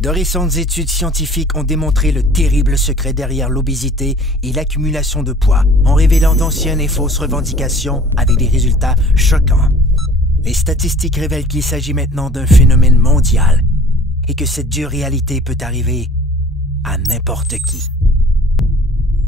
De récentes études scientifiques ont démontré le terrible secret derrière l'obésité et l'accumulation de poids, en révélant d'anciennes et fausses revendications avec des résultats choquants. Les statistiques révèlent qu'il s'agit maintenant d'un phénomène mondial et que cette dure réalité peut arriver à n'importe qui.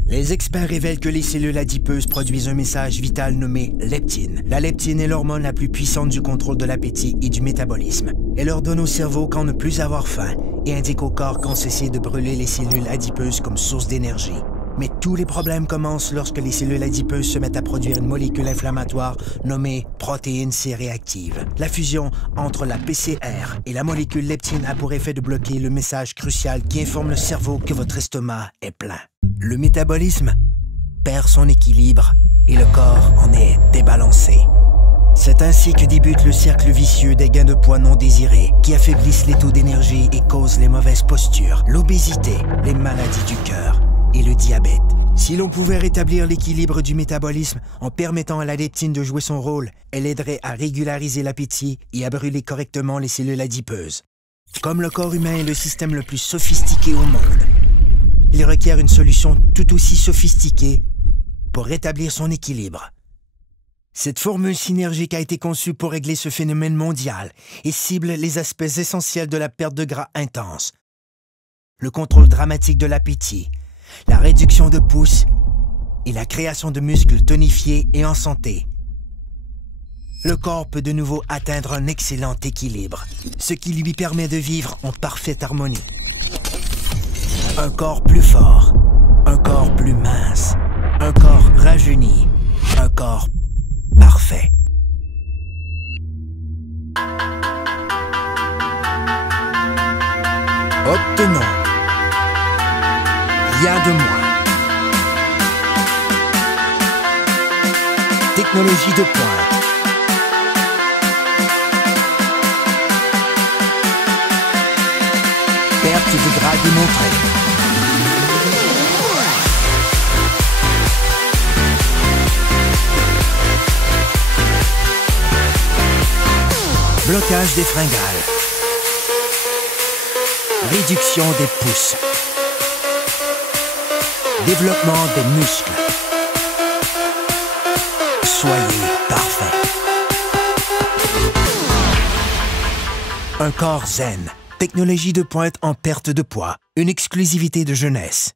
Les experts révèlent que les cellules adipeuses produisent un message vital nommé leptine. La leptine est l'hormone la plus puissante du contrôle de l'appétit et du métabolisme. Elle ordonne au cerveau quand ne plus avoir faim et indique au corps quand cesser de brûler les cellules adipeuses comme source d'énergie. Mais tous les problèmes commencent lorsque les cellules adipeuses se mettent à produire une molécule inflammatoire nommée protéine C réactive. La fusion entre la PCR et la molécule leptine a pour effet de bloquer le message crucial qui informe le cerveau que votre estomac est plein. Le métabolisme perd son équilibre et le corps en est débalancé. C'est ainsi que débute le cercle vicieux des gains de poids non désirés qui affaiblissent les taux d'énergie et causent les mauvaises postures, l'obésité, les maladies du cœur et le diabète. Si l'on pouvait rétablir l'équilibre du métabolisme en permettant à la leptine de jouer son rôle, elle aiderait à régulariser l'appétit et à brûler correctement les cellules adipeuses. Comme le corps humain est le système le plus sophistiqué au monde, il requiert une solution tout aussi sophistiquée pour rétablir son équilibre. Cette formule synergique a été conçue pour régler ce phénomène mondial et cible les aspects essentiels de la perte de gras intense, le contrôle dramatique de l'appétit, la réduction de pouces et la création de muscles tonifiés et en santé. Le corps peut de nouveau atteindre un excellent équilibre, ce qui lui permet de vivre en parfaite harmonie. Un corps plus fort, un corps plus mince, un corps rajeuni, un corps parfait. Obtenons rien de moins. Technologie de pointe. Perte de gras démontrée. Blocage des fringales. Réduction des pouces. Développement des muscles. Soyez parfait. Un corps zen. Technologie de pointe en perte de poids. Une exclusivité de jeunesse.